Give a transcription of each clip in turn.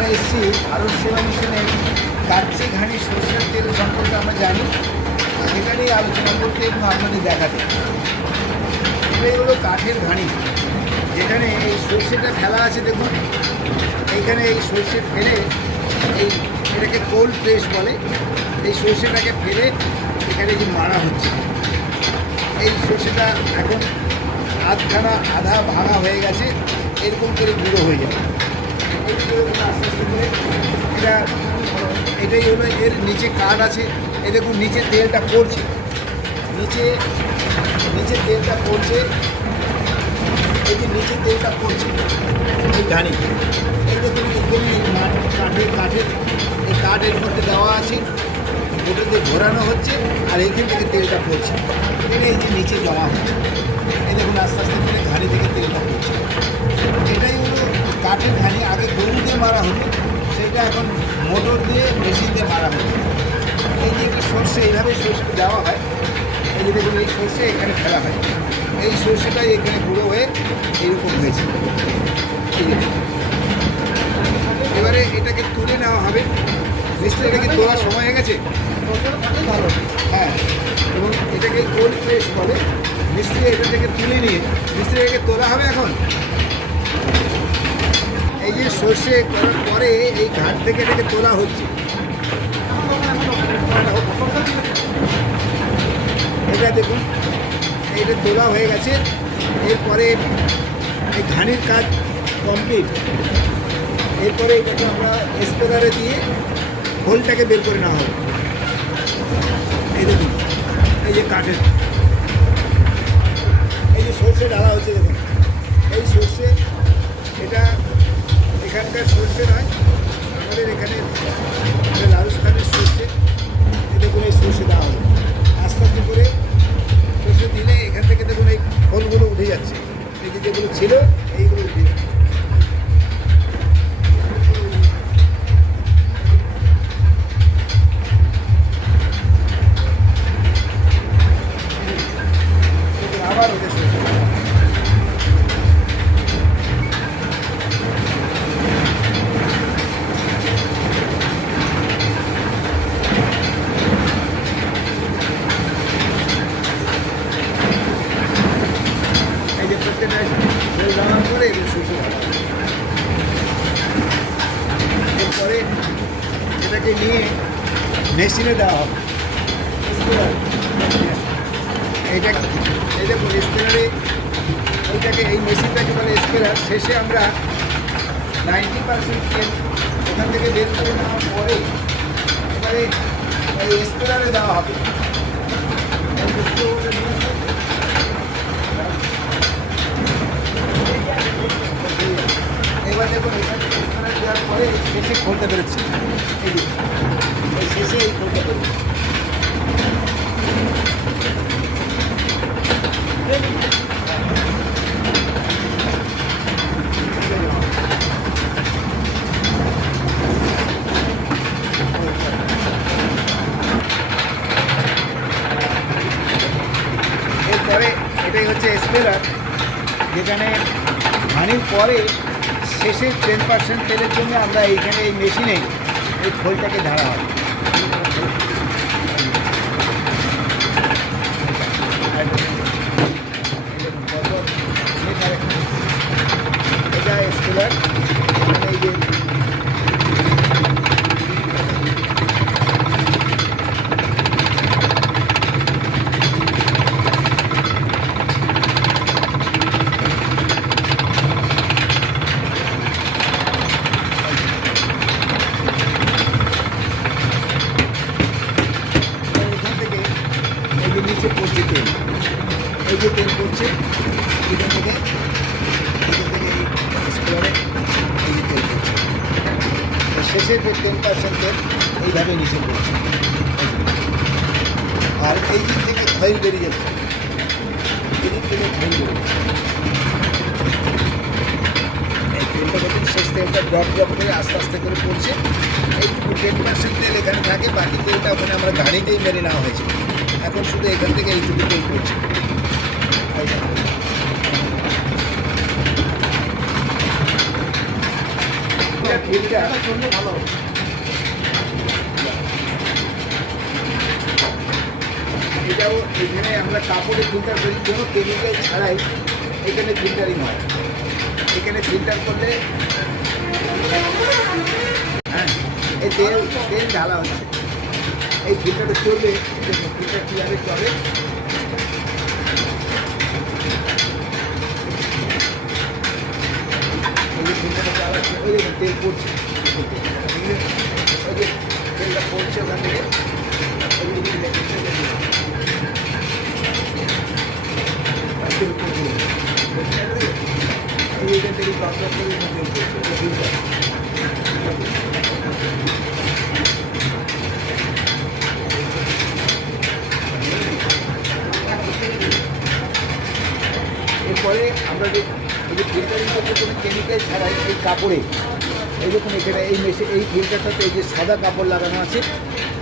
আমরা এসেছি ভারত সেবা মিশনের কাচ্চি ঘানি সরষের তেল সম্পর্কে আমরা জানি। সেখানেই আলোচনা করতে এবং আপনাদের দেখাতে। এটাই হলো কাঠের ঘানি। যেখানে এই সর্ষেটা ফেলা আছে, দেখুন। এইখানে এই সর্ষে ফেলে এই এটাকে কোল্ড প্রেস বলে। এই সর্ষেটাকে ফেলে এখানে যে মারা হচ্ছে। এই সর্ষেটা এখন আধখানা আধা ভাঙা হয়ে গেছে। এরকম করে গুঁড়ো হয়ে যাবে এরকম করে আস্তে আস্তে করে এটা, এটাই হলো এর নিচে কাঠ আছে। এ দেখুন, নিচে তেলটা পড়ছে। নিচে নিচে তেলটা পড়ছে। এই যে নিচে তেলটা পড়ছে। এই ঘানি এই দেখুন মাঠ, কাঠের কাঠের, এই কাঠের মধ্যে দেওয়া আছে। ওটা দিয়ে ঘোরানো হচ্ছে আর এইখান থেকে তেলটা পড়ছে। এই যে নিচে জমা হচ্ছে। এই দেখুন, আস্তে আস্তে করে ঘানি থেকে তেলটা পড়ছে। এটাই হলো কাঠের ঘানি আগে গরু দিয়ে মারা হতো। সেটা এখন মোটর দিয়ে মেশিন দিয়ে মারা হতো এই যে একটা সর্ষে, এইভাবে সর্ষে দেওয়া হয়। এই যে দেখুন, এই সর্ষে এখানে ফেলা হয়। এই সর্ষেটাই এখানে গুঁড়ো হয়ে এইরকম হয়েছে। এবারে এটাকে তুলে নেওয়া হবে। মিস্ত্রি এটাকে তোলার সময় হয়ে গেছে? ভালো হ্যাঁ। এবং এটাকে কোল্ড প্রেস বলে। মিস্ত্রি এটা থেকে তুলে নিয়ে মিস্ত্রি এটাকে তোলা হবে এখন? এই যে সর্ষে করার পরে এই ঘাট থেকে এটাকে তোলা হচ্ছে। এটা দেখুন এটা তোলা হয়ে গেছে। এরপরে এই ঘানির কাজ কমপ্লিট। এরপরে এটাকে আমরা স্প্রেয়ারে দিয়ে হোলটাকে বের করে নেওয়া হবে। এই দেখুন, এই যে কাঠের। এই যে সর্ষে ডালা হচ্ছে দেখুন। এই সর্ষে, এটা সর্ষে নয়। আমাদের এখানে রাজস্থানের সর্ষে, এতে করে সর্ষে দেওয়া হবে। আস্তে আস্তে করে সর্ষে দিলে এখান থেকে দেখুন এই ফলগুলো উঠে যাচ্ছে। এই যেগুলো ছিল এইগুলো উঠে যাচ্ছে দেখুন, আবার ওদের সর্ষে এই যে প্রত্যেকটা তেল দেওয়ার পরে এগুলো শুষে এরপরে এটাকে নিয়ে মেশিনে দেওয়া হবে। এইটা এই দেখুন, স্প্রেয়ারে এইটাকে এই মেশিনটাকে বলে স্প্রেয়ার শেষে আমরা নাইনটি পার্সেন্ট ওখান থেকে বের করে নেওয়ার পরে এবারে এই স্প্রেয়ারে দেওয়া হবে এবার দেখুন, এখানে দেওয়ার পরে খোলতে বেরোচ্ছে এই খোলটা এরপরে এটাই হচ্ছে স্পেলার যেখানে হানির পরে শেষে টেন পার্সেন্ট তেলের জন্য আমরা এইখানে এই মেশিনে এই খোলটাকে ধারা হয়। এটা স্কুলার। এই যে এখান থেকে এই যে নিচে পড়ছে তেল এই যে তেল পড়ছে এখান থেকে এখান থেকে এই স্কোয়ারে এই যে তেল পড়ছে যে টেন পার্সেন্ট তেল এইভাবে নিচে পড়ছে আর এই দিক থেকে খয়েল বেরিয়ে যাচ্ছে। এই দিক থেকে খয়েল বেরিয়ে যাচ্ছে। এই তেলটা দেখুন, শেষ তেলটা ড্রপ ড্রপ করে আস্তে আস্তে করে পড়ছে। এইটুকু টেন পার্সেন্ট তেল এখানে থাকে, বাকি তেলটা ওখানে আমরা গাড়িতেই মেরে নেওয়া হয়েছে। এখন শুধু এখান থেকে এইটুকু তেল পড়ছে এই দেখুন। এটা ফিল্টার চললে ভালো এটাও এখানে আমরা কাপড়ে ফিল্টার করি কোনো কেমিক্যাল ছাড়াই এখানে ফিল্টারিং হয় এখানে ফিল্টার করলে হ্যাঁ এই তেল তেল ঢালা হচ্ছে এই ফিল্টারটা চলবে ফিল্টার কীভাবে চলে এই যে ফিল্টারটা চালাচ্ছে ওই দেখুন তেল পড়ছে থেকে। এইখান থেকে টপ করে তেল পড়ছে এরপরে আমরা যে ফিল্টারিং করতে কোনো কেমিক্যাল ছাড়াই এই কাপড়ে, এই দেখুন এখানে এই মেশিন এই ফিল্টারটাতে এই যে সাদা কাপড় লাগানো আছে,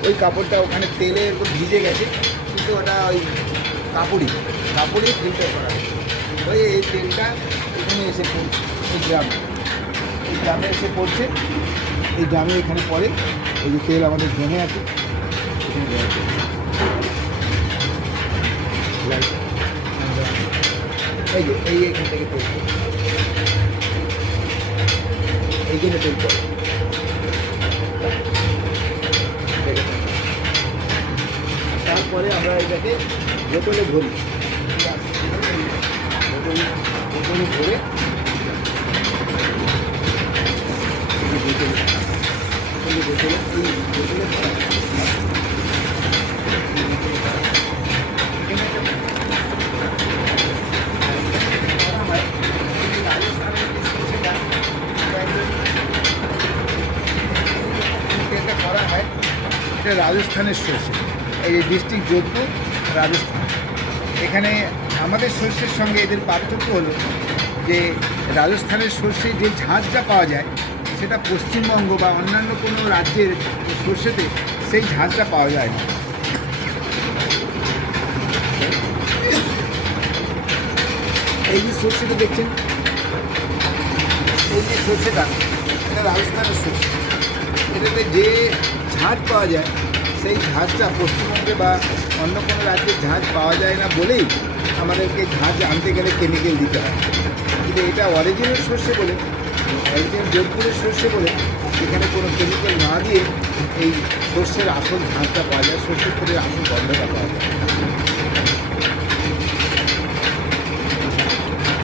ওই কাপড়টা ওখানে তেলে এরকম ভিজে গেছে, কিন্তু ওটা ওই কাপড়ই, কাপড়েই ফিল্টার করা হয়েছে। ওই এই তেলটা এখানে এসে পড়ছে, এই গ্রামে। এই গ্রামে এসে পড়ছে, এই গ্রামে এখানে পড়ে, এই যে তেল আমাদের জমে আছে। এই যে, এই এখান থেকে তেল পড়ে দেখে থাকুন। তারপরে আমরা এটাকে বোতলে ভরি বোতলে ভরে এই যে বোতলে এই যে বোতলে এই বোতলে ভরা। এই বোতলে ভরা। এখানে একটা করা হয় এই যে রাজস্থানের যে সরষেটা, এটা একদম- এটা করা হয় এটা রাজস্থানের সর্ষে এই যে ডিস্ট্রিক্ট যোধপুর, রাজস্থান। এখানে আমাদের সর্ষের সঙ্গে এদের পার্থক্য হলো যে রাজস্থানের সর্ষে যে ঝাঁঝটা পাওয়া যায়, সেটা পশ্চিমবঙ্গ বা অন্যান্য কোনো রাজ্যের সর্ষেতে সেই ঝাঁঝটা পাওয়া যায় না। এই যে সর্ষেটা দেখছেন, এই যে সর্ষেটা, এটা রাজস্থানের সর্ষে। এটাতে যে ঝাঁজ পাওয়া যায়। সেই ঝাঁজটা পশ্চিমবঙ্গে বা অন্য কোনো রাজ্যে ঝাঁজ পাওয়া যায় না বলেই আমাদেরকে ঝাঁজ আনতে গেলে কেমিক্যাল দিতে হয়। কিন্তু এটা অরিজিনাল সর্ষে বলে অরিজিনাল যোধপুরের সর্ষে বলে, এখানে কোনো কেমিক্যাল না দিয়ে এই সর্ষের আসল ঝাঁজটা পাওয়া যায়, সর্ষের ফুলের আসল গন্ধটা পাওয়া যায়।